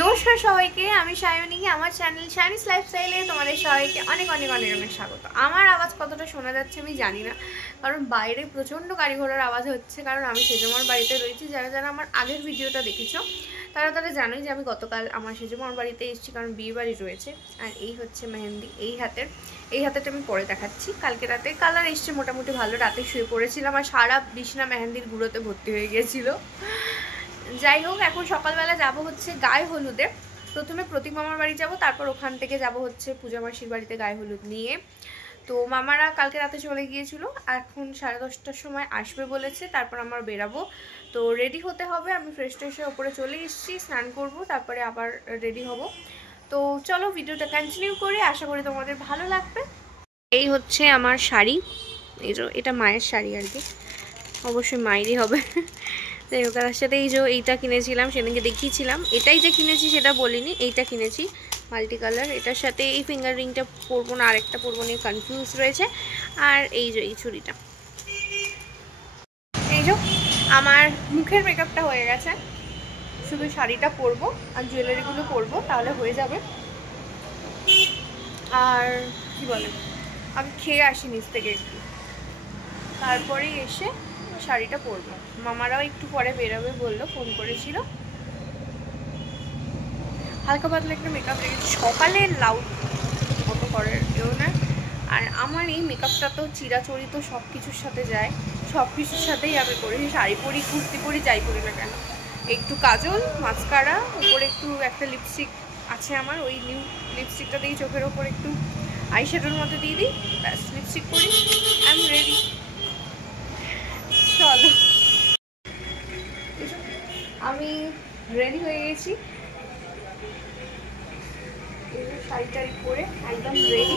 নমস্কার সবাইকে, আমি সায়নী। আমার চ্যানেল সায়নিস লাইফস্টাইলে তোমাদের সবাইকে অনেক অনেক অনেক অনেক স্বাগত। আমার আওয়াজ কতটা শোনা যাচ্ছে আমি জানি না, কারণ বাইরে প্রচণ্ড গাড়ি ঘোড়ার আওয়াজ হচ্ছে। কারণ আমি সেজমার বাড়িতে রয়েছি। যারা যারা আমার আগের ভিডিওটা দেখেছো তারা তারা জানোই যে আমি গতকাল আমার সেজমার বাড়িতে এসেছি, কারণ বিয়ে বাড়ি রয়েছে। আর এই হচ্ছে মেহেন্দি, এই হাতেটা আমি পরে দেখাচ্ছি। কালকে রাতে কালার এসছে মোটামুটি ভালো। রাতে শুয়ে পড়েছিলাম আর সারা বিছনা মেহেন্দির গুঁড়োতে ভর্তি হয়ে গিয়েছিল। যাই হোক, এখন সকালবেলা যাব হচ্ছে গায়ে হলুদে। প্রথমে প্রতীক মামার বাড়ি যাব, তারপর ওখান থেকে যাব হচ্ছে পূজা মাসির বাড়িতে গায়ে হলুদ নিয়ে। তো মামারা কালকে রাতে চলে গিয়েছিল, এখন 10:30টার সময় আসবে বলেছে। তারপর আমরা বেরাবো, তো রেডি হতে হবে। আমি ফ্রেশ ট্রেশ হয়ে ওপরে চলে এসেছি, স্নান করব, তারপরে আবার রেডি হব। তো চলো ভিডিওটা কন্টিনিউ করি, আশা করি তোমাদের ভালো লাগবে। এই হচ্ছে আমার শাড়ি, এই যে এটা মায়ের শাড়ি আর কি, অবশ্যই মায়েরই হবে। যাই হোক, তার সাথে এই যে এইটা কিনেছিলাম, সেদিনকে দেখিয়েছিলাম। এটাই যে কিনেছি সেটা বলিনি, এইটা কিনেছি মাল্টি কালার। এটার সাথে এই ফিঙ্গার রিংটা পরবো না আরেকটা পরবো নিয়ে কনফিউজ রয়েছে। আর এই যে এই ছুরিটা। এই যে আমার মুখের মেকআপটা হয়ে গেছে, শুধু শাড়িটা পরবো আর জুয়েলারিগুলো পরবো, তাহলে হয়ে যাবে। আর কি বলে, আমি খেয়ে আসি নিচ থেকে একটু, তারপরেই এসে শাড়িটা পরবো। মামারাও একটু পরে বেরোবে বললো, ফোন করেছিল। হালকা পাতলা একটা মেকআপ রেখেছি, সকালে লাউড অত করার কেউ না। আর আমার এই মেকআপটা তো চিরাচরিত সব কিছুর সাথে যায়, সব কিছুর সাথেই আমি করি। শাড়ি পরি, কুর্তি পরি, যাই পরি না কেন। একটু কাজল, মাস্কারা, উপরে একটু একটা লিপস্টিক আছে আমার, ওই নিউ লিপস্টিকটা দিই চোখের ওপর একটু আইশ্যাডোর মতো দিয়ে দিই, ব্যাস লিপস্টিক পরি, আই এম রেডি। চলো, আমি রেডি হয়ে গেছি, শাড়ি টাড়ি পরে একদম রেডি।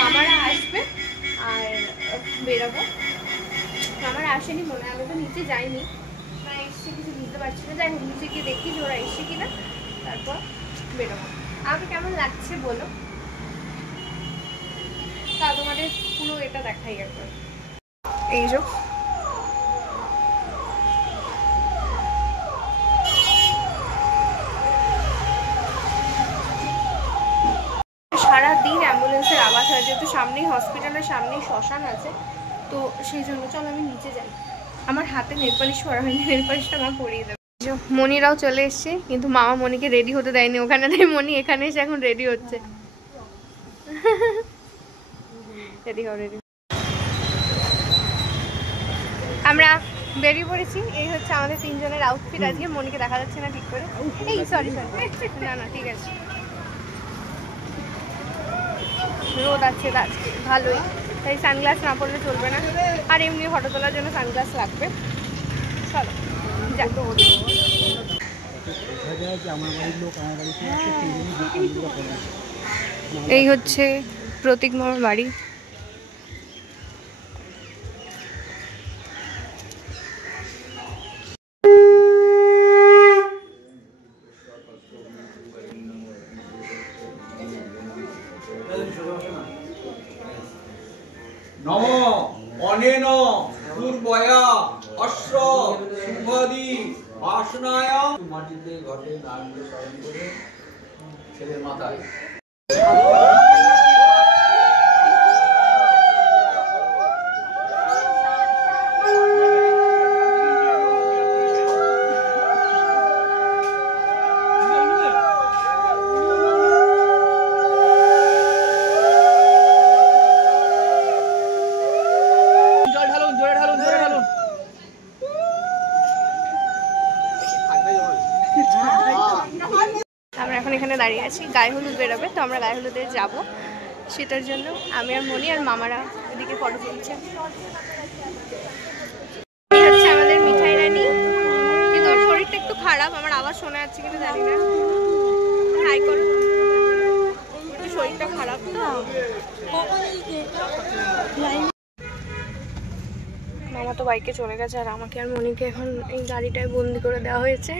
মামারা আসবে আর বেরোবো। মামারা আসেনি মনে হয়, আমি তো নিচে যাইনি, না এসছে কিছু বুঝতে পারছি না। যাই হোক, নিচে গিয়ে দেখি যে ওরা এসছে কিনা, তারপর বেরোবো। আমাকে কেমন লাগছে বলো, তা তোমাদের পুরো এটা দেখাই একবার। এই যে সারাদিন অ্যাম্বুলেন্সের আওয়াজ হয়, যেহেতু সামনেই হসপিটালের সামনেই শ্মশান আছে, তো সেই জন্য। চলো আমি নিচে যাই। আমার হাতে নেল পালিশ পরা হয়নি, নেল পালিশটা মা পরিয়ে দেবে। মনিরাও চলে এসছে, কিন্তু মামা মনিকে রেডি হতে দেয়নি ওখানে, তাই মনি এখানে এসে এখন রেডি হচ্ছে। রেডি হও, রেডি। আমরা বেরিয়ে পড়েছি। এই হচ্ছে আমাদের তিনজনের আউটফিট আজকে। মনিকে দেখা যাচ্ছে না ঠিক করে, এই সরি না না ঠিক আছে। রোদ আছে আজকে ভালোই, তাই সানগ্লাস না পরলে চলবে না। আর এমনি ফটো তোলার জন্য সানগ্লাস লাগবে। চলো এই হচ্ছে প্রতীক মামার বাড়ি। নম অনেন পূর্বয়া অশ্ব শুভদি বাসনায় মাটিতে ঘটে নারায়ণ স্মরণ করে ছেলের মাথায়। আমরা এখন এখানে দাঁড়িয়ে আছি, গায়ে হলুদ বেরোবে, তো আমরা গায়ে হলুদে যাব। সেটার জন্য আমি আর মনি আর মামারা এদিকে ফটো তুলছে। এই হচ্ছে আমাদের মিঠাই রানী, কিন্তু ওর শরীরটা একটু খারাপ, আমার আওয়াজ শোনা যাচ্ছে কিনা জানি না। হাই করো, একটু শরীরটা খারাপ তো। মামা তো বাইকে চলে গেছে, আর আমাকে আর মনিকে এখন এই গাড়িটায় বন্দি করে দেওয়া হয়েছে।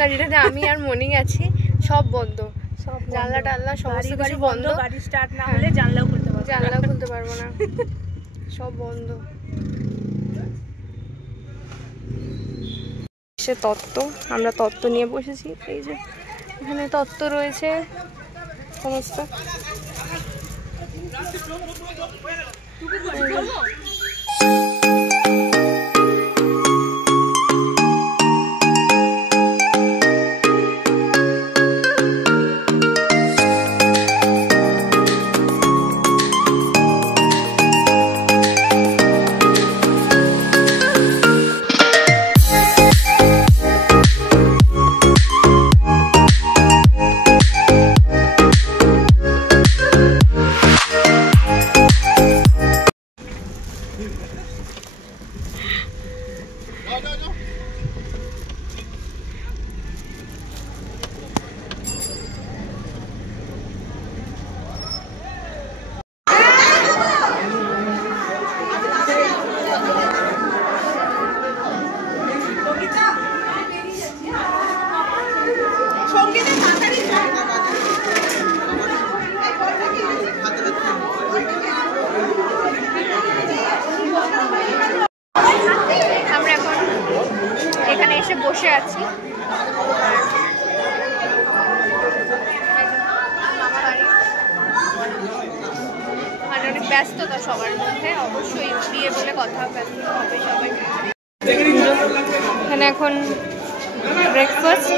গাড়িটাতে আমি আর মনি আছি, সব বন্ধ, সব জানলা টাল্লা সমস্ত কিছু বন্ধ। গাড়ি স্টার্ট না হলে জানলাও খুলতে পারবো না, সব বন্ধ। হচ্ছে তত্ত্ব, আমরা তত্ত্ব নিয়ে বসেছি। এই যে এখানে তত্ত্ব রয়েছে সমস্ত। আমরা এখন এখানে এসে বসে আছি। মানে অনেক ব্যস্ততা সবার মধ্যে, অবশ্যই বিয়ে বলে কথা, ব্যস্ত হবে সবাই। এখানে এখন ব্রেকফাস্ট।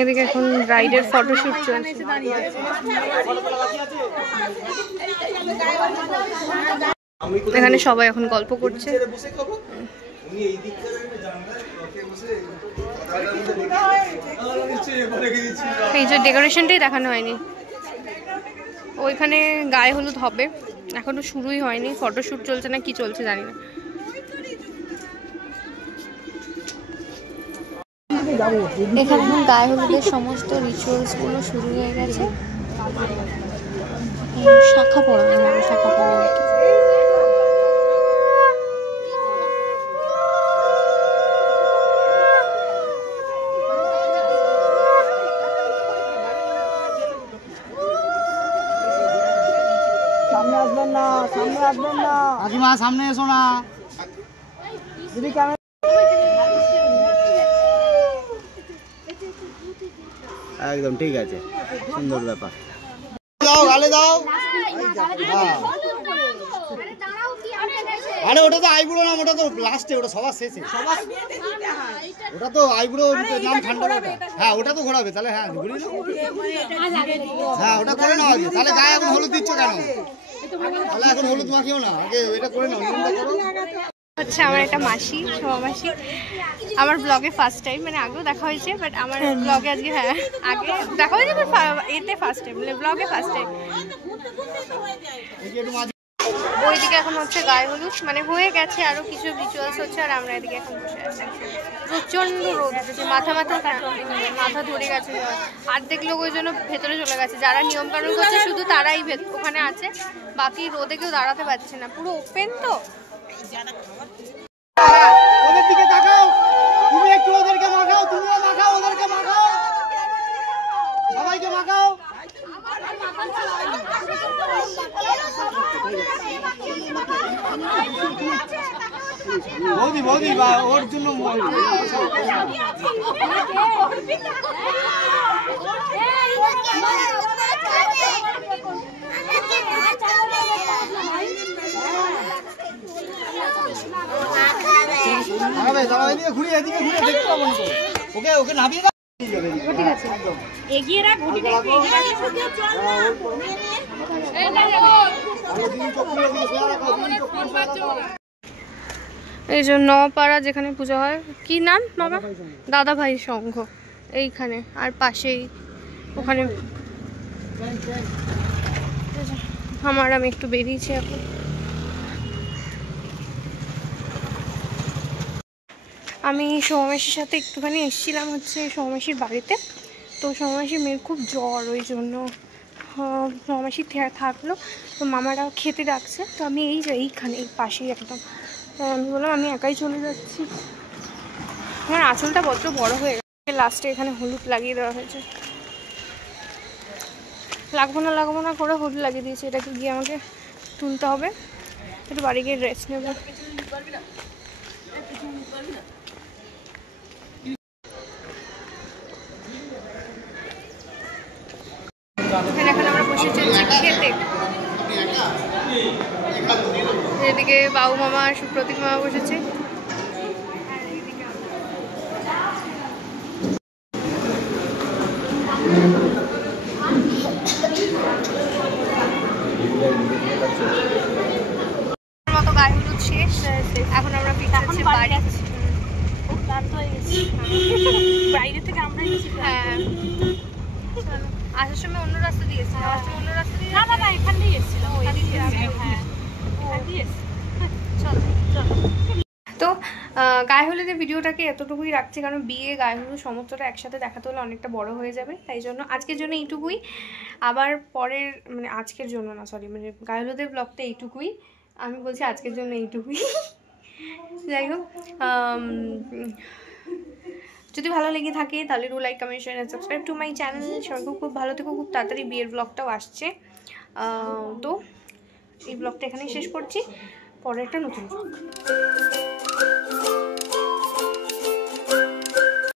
এদিকে এখন রাইডের ফটোশুট চলছে। এখানে সবাই এখন গল্প করছে। এই যে ডেকোরেশনটাই দেখানো হয়নি, ওইখানে গায়ে হলুদ হবে, এখনো শুরুই হয়নি, ফটোশুট চলছে না কি চলছে জানি না। এখানে এখন গায়ে হলুদের সমস্ত রিচুয়ালসগুলো শুরু হয়ে গেছে। শাখা পড়ানো হবে, শাখা পড়ানো। সামনে আসবেন না, সামনে আসবেন না। কাকিমা সামনে এসো না। দিদি ক্যামেরা। একদম ঠিক আছে, সুন্দর ব্যাপার। দাও গালে দাও। আরে ওটা তো আইবুড়ো নাম, ওটা তো লাস্টে, ওটা সবার শেষে। ওটা তো আইবুড়ো নাম ঠান্ডা ওটা। হ্যাঁ ওটা তো ঘোরাবে তাহলে। হ্যাঁ ঘুরি না। হ্যাঁ ওটা করে নাও আগে। তাহলে গায়ে এখন হলুদ দিচ্ছ কেন? তাহলে এখন হলুদ মাখিও না, আগে এটা করে নাও, নিয়মটা করো। হচ্ছে আমার একটা মাসি, শোভা মাসি, আমার ব্লগে ফার্স্ট টাইম, মানে আগেও দেখা হয়েছে বাট আমার ব্লগে আজকে, হ্যাঁ আগে দেখা হয়েছে বাট এতে ফার্স্ট টাইম, মানে ব্লগে ফার্স্ট টাইম। ওইদিকে এখন হচ্ছে গায়ে হলুদ, মানে হয়ে গেছে, আরো কিছু রিচুয়ালস হচ্ছে, আর আমরা এদিকে এখন বসে আছি। প্রচন্ড রোদ উঠেছে, মাথা ধরে গেছে, অর্ধেক লোক ওই জন্য ভেতরে চলে গেছে, যারা নিয়ম কানুন করছে শুধু তারাই ওখানে আছে, বাকি রোদে কেউ দাঁড়াতে পারছে না, পুরো ওপেন তো। ওদের দিকে তাকাও, তুমি একটু ওদেরকে মাখাও, তুমিও মাখাও, ওদেরকে মাখাও, সবাইকে মাখাও। বৌদি বৌদি বা ওর জন্য ঘুরে এদিকে ঘুরে দেখতে পাবো না। ওকে ওকে নামিয়ে দাও। ঠিক আছে, এগিয়ে রাখ, ঘুটিটা একটু এগিয়ে রাখ। এই যে নপাড়া যেখানে পুজো হয়, কি নাম বাবা? দাদাভাই সংঘ এইখানে, আর পাশেই ওখানে আমি একটু বেরিয়েছি এখন। আমি সৌমেশির সাথে একটুখানি এসেছিলাম হচ্ছে সৌমেশির বাড়িতে, তো সৌমেশির মেয়ের খুব জ্বর, ওই জন্য সৌমেশি থাকলো, তো মামারা খেতে ডাকছে, তো আমি এইখানে এই পাশেই একদম, আমি বললাম আমি একাই চলে যাচ্ছি। আমার আঁচলটা বড্ড বড় হয়ে গেছে। লাস্টে এখানে হলুদ লাগিয়ে দেওয়া হয়েছে, লাগবো না করে হলুদ লাগিয়ে দিয়েছে। এটাকে গিয়ে আমাকে তুলতে হবে, একটু বাড়ি গিয়ে রেস্ট নেবো। এখানে এখন আমরা বসে চলছি খেতে। এদিকে বাবু মামা আর সুপ্রতীক মামা বসেছে। মতো গায়ে হলুদ শেষ, এখন আমরা এখন বাড়ি যাচ্ছি। খুব ক্লান্ত হয়ে গেছি, বাইরে থেকে আমরাই গেছি। হ্যাঁ, আসার সময় অন্য রাস্তা দিয়ে এসেছি, আসার সময় অন্য রাস্তা দিয়ে। না এখান দিয়ে এসেছিলাম। হ্যাঁ, এখান দিয়ে এসেছি। চল। তো গায়ে হলুদের ভিডিওটাকে এতটুকুই রাখছি, কারণ বিয়ে গায়ে হলুদ সমস্তটা একসাথে দেখাতে হলে অনেকটা বড় হয়ে যাবে। তাই জন্য আজকের জন্য এইটুকুই। আবার পরের মানে আজকের জন্য না, সরি, মানে গায়ে হলুদের ব্লগটা এইটুকুই। আমি বলছি আজকের জন্য এইটুকুই। যাই হোক, যদি ভালো লেগে থাকে তাহলে do like, comment, share, subscribe to my channel. সবাই খুব ভালো থেকো, খুব তাড়াতাড়ি বিয়ের ব্লগটাও আসছে। তো এই ব্লগটা এখানেই শেষ করছি, পরে একটা নতুন ব্লগ।